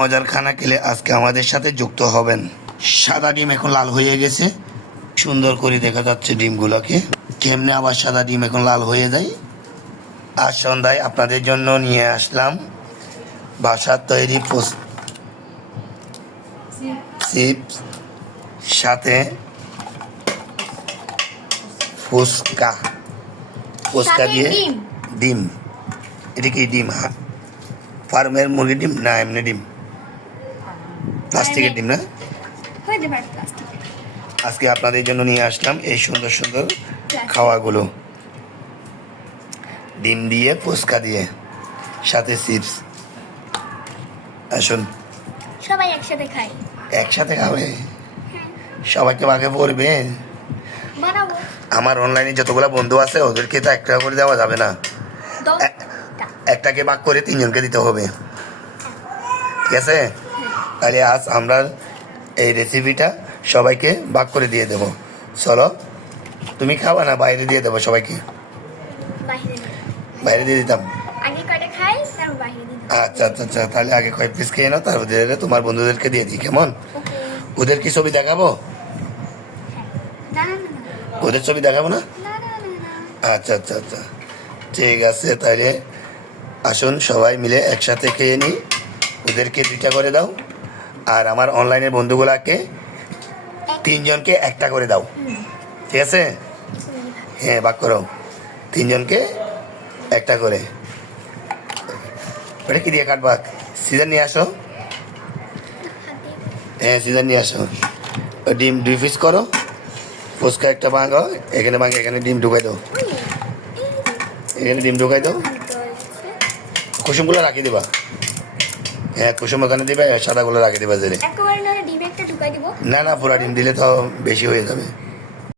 মজার খানা খেলে আজকে আমাদের সাথে যুক্ত হবেন। সাদা ডিম এখন লাল হয়ে গেছে, সুন্দর করে দেখা যাচ্ছে ডিমগুলোকে। কেমনে আবার সাদা ডিম এখন লাল হয়ে যায়। আজ সন্ধ্যায় আপনাদের জন্য নিয়ে আসলাম বাসার তৈরি চিপস, সাথে ফুচকা দিয়ে ডিম। এটা কি ডিম? ফার্মের মুরগির ডিম না এমনি ডিম? প্লাস্টিকের ডিম না? আজকে আপনাদের জন্য নিয়ে আসলাম এই সুন্দর সুন্দর খাওয়াগুলো। ডিম দিয়ে, ফুচকা দিয়ে, সাথে চিপস। আসুন সবাই একসাথে খাই। একসাথে খাবে? সবাইকে ভাগে পড়বে? বানাবো। আমার অনলাইনে যতগুলো বন্ধু আছে ওদেরকে তো একটা করে দেওয়া যাবে না, একটাকে ভাগ করে 3 জনকে দিতে হবে, ঠিক আছে? তাহলে আজ আমরা এই রেসিপিটা সবাইকে ভাগ করে দিয়ে দেব। চলো, তুমি খাবা না বাইরে দিয়ে দেবো সবাইকে? বাইরে দিয়ে দিতাম। আচ্ছা আচ্ছা আচ্ছা, তাহলে আগে কয়েক পিস খেয়ে নাও, তারপর তোমার বন্ধুদেরকে দিয়ে দিই, কেমন? ওদের কি ছবি দেখাবো? ওদের ছবি দেখাবো না? আচ্ছা আচ্ছা আচ্ছা, ঠিক আছে। তাহলে আসুন সবাই মিলে একসাথে খেয়ে নিই। ওদেরকে 2টা করে দাও, আর আমার অনলাইনের বন্ধুগুলাকে 3 জনকে একটা করে দাও, ঠিক আছে? হ্যাঁ, ভাগ করো, 3 জনকে একটা করে। ওটা কি দিয়ে কাটবা? সিজার নিয়ে আসো। হ্যাঁ, সিজার নিয়ে আসো। ডিম 2 পিস করো, ফুচকা একটা ভাঙো, এখানে ভাঙে এখানে ডিম ঢুকাই দাও, এখানে ডিম ঢুকাই দাও। কুসুমগুলো রাখি দিবা। হ্যাঁ, কুসুম ওখানে দিবে, সাদাগুলো রাখি দিবা। না না, পুরা ডিম দিলে তো বেশি হয়ে যাবে।